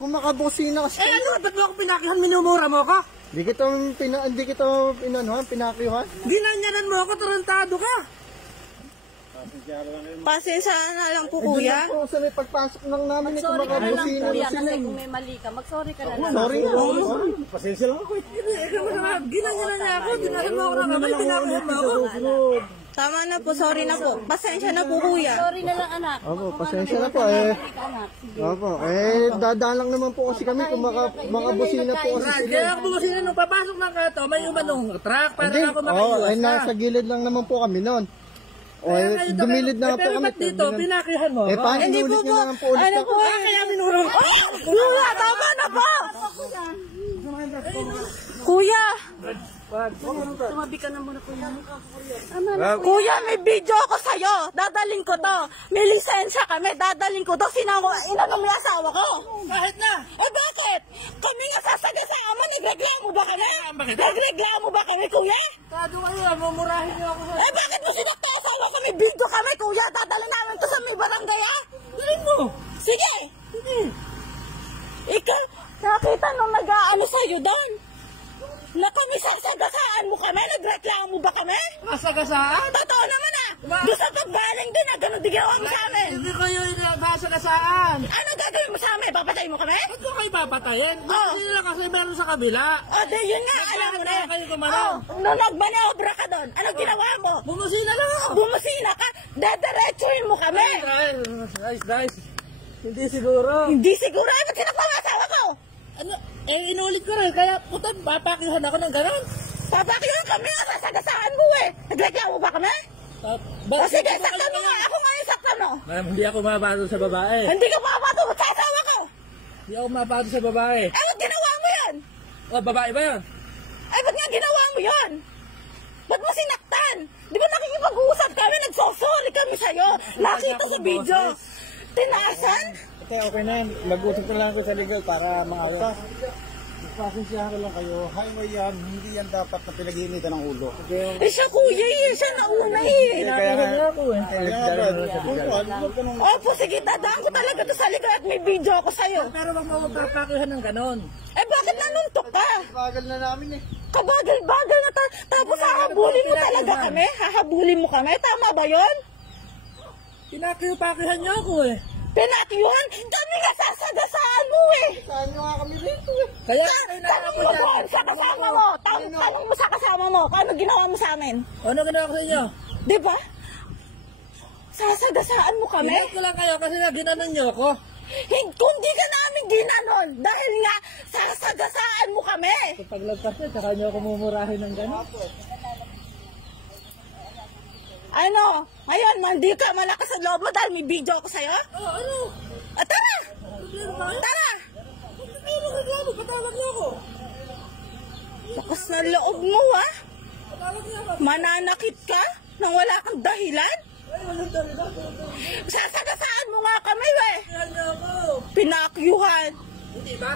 Kung makabusina kasi. Eh ano, ba't mo ako pinakihan, minumura mo ka? Hindi kita inanuhan, pinakyuhan. Ginanyanan mo ako, tarantado ka. Pasensya na lang po, kuya. Po, sa may pagpasok lang namin ito, Sorry ka na lang, makabusina kuya, na sila. kasi kung may mali ka, mag-sorry ka na lang. Sorry nga, sorry. Pasensya lang ako. Ginanyanan niya ako, dinahan mo ako na kami, pinakihan mo ako. Tama na po, sorry na po. Pasensya na po, kuya. Sorry na lang, anak. Opo, pasensya na po eh. Opo, dadaan lang naman po kasi kami kung makabusina po kasi sila. Kaya ako bumasina nung papasok ng kato, may umanong truck para Hindi, ako makaiwas ka. nasa gilid lang naman po kami noon. Dumilid na po pero kami. ba't dito, pinakihan mo? Paano Hindi po inulit po. nyo naman po ulit Ano ako? po? Kaya minurong. Kuya, tama na po! Kuya! Tumabi ka na muna, kuya. Kuya, may video ako sa'yo. Dadaling ko to. May lisensya kami. Dadaling ko to. Inano mo yung asawa ko. Kahit na. Eh bakit? Kami nga sasagasama. Nagreklamo ba kami? Bakit? Nagreklamo ba kami, kuya? Kado kayo, mumurahin niyo ako. Eh bakit mo sinakta yung asawa ko? May video kami, kuya. Dadala namin to sa may barangay, ha? Galing mo. Sige. Sige. Ikaw, nakita nung nag-aano sa'yo doon. Na kami sasagasaan mo kami? Nagreklamo ba kami? Masagasaan? Totoo naman, ah. Doon sa pagbaling din, ah. Ganun din ginawa mo sa amin. Hindi kayo masagasaan. Ano gagawin mo sa amin? Papatayin mo kami? Ba't ko kayo papatayin? Oh. Kasi nila kasi meron sa kabila. O, di yun nga, alam mo na. Kayo kumanong. Nung nagmaniobra ka doon, ano ginawa mo? Bumusina lang ako. Bumusina ka, dadiretsuhin mo kami. Nice. Hindi siguro. Hindi siguro, ay, ba't sinakpa ang asawa ko? Ano? Eh, inulit ko rin. Kaya, putan, papakihan ako ng gano'n. Papakiyan kami, sasagasaan mo eh. Nagreklamo ba kami? O sige, saktan mo nga. Ako nga yung saktan mo. Ma'am, hindi ako mapatol sa babae. Hindi ka mapatulog sa asawa ko. Hindi ako mapatol sa babae. Eh, ba't ginawa mo yan? Oh, babae ba yun? Ay, ba't nga ginawa mo yan? Ba't mo sinaktan? Di ba nakikipag-uusap kami? Nagsosorry kami sa'yo. Nakita sa video. Tinasan? Okay na yan. Mag-usap ko lang ako sa legal para maayos. Pasensyahan ko lang kayo. Highway yan. Hindi yan dapat na pinag-iinitan ng ulo. Eh, siya kuya eh. Siya nauna eh. Kaya nga ako eh. Opo, sige, dadaan ko talaga to sa liga at may video ako sa'yo. Pero wag mo papakihan ng gano'n. Eh, bakit nanuntok ka? bagal na namin eh. Kabagal-bagal na tapos hahabulin mo talaga kami? Hahabulin mo kami? Tama ba yun? Pinakihan niyo ako eh. Pinatyuhan? Kami nga sasagasaan mo eh. Saan nyo nga kami rito eh. Kaya Tanong mo doon sa kasama mo. Tanong mo sa kasama mo. Paano ginawa mo sa amin? ano ginawa ko sa inyo? Di ba? Sasagasaan mo kami? Pinag ko lang kayo kasi nga ginanon niyo ako. Hindi ka namin ginanon. Dahil nga sasagasaan mo kami. Sa paglagpas niya, saka niyo ako mumurahin ng gano'n. Ano? Ngayon, hindi ka malakas sa loob mo dahil may video ako sa'yo? Oh, ano? Tara! Tara! Ano reklamo? Patawag niyo ako. Lakas na loob mo, ha? Patawag niyo ako. Mananakit ka nang wala kang dahilan? Ay, walang dalila. Sasagasaan mo nga kami, we. Pinakihan niyo ako. Pinakyuhan. Hindi ba?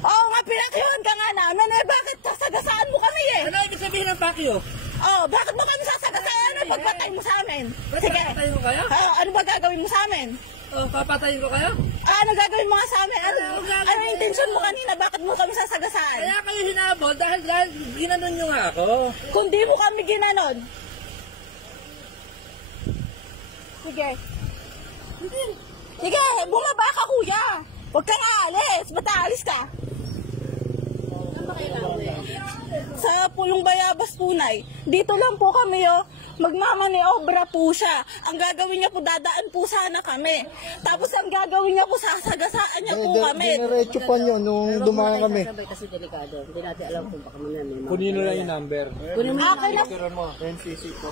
Oo nga, pinakyuhan ka nga namin, eh. Bakit sasagasaan mo kami, eh? Ano ibig sabihin ng pakyo? Oh, bakit mo kami sasagasaan? Ano pagpatay mo sa amin? Sige. Papatayin ko kayo? Ano ba gagawin mo sa amin? Oh, papatayin ko kayo? Ano gagawin mo nga sa amin? Ano yung intention mo kanina? Bakit mo kami sasagasaan? Kaya kayo hinabol dahil ginanon niyo nga ako. Kung di mo kami ginanon. Sige. Sige, bumaba ka, kuya. Huwag kang aalis. Ba't aalis ka? Sa Pulong Bayabas, Punay. Dito lang po kami, oh. Magmamaniobra po siya. Ang gagawin niya po, dadaan po sana kami. Tapos ang gagawin niya po, sasagasaan niya po kami. Dinerecho pa nyo nung dumaan kami. Sabay kasi delikado. Hindi natin alam kung baka mamaya may Kunin mo lang yung number. Kunin mo Akin na. Picture mo. NCC po.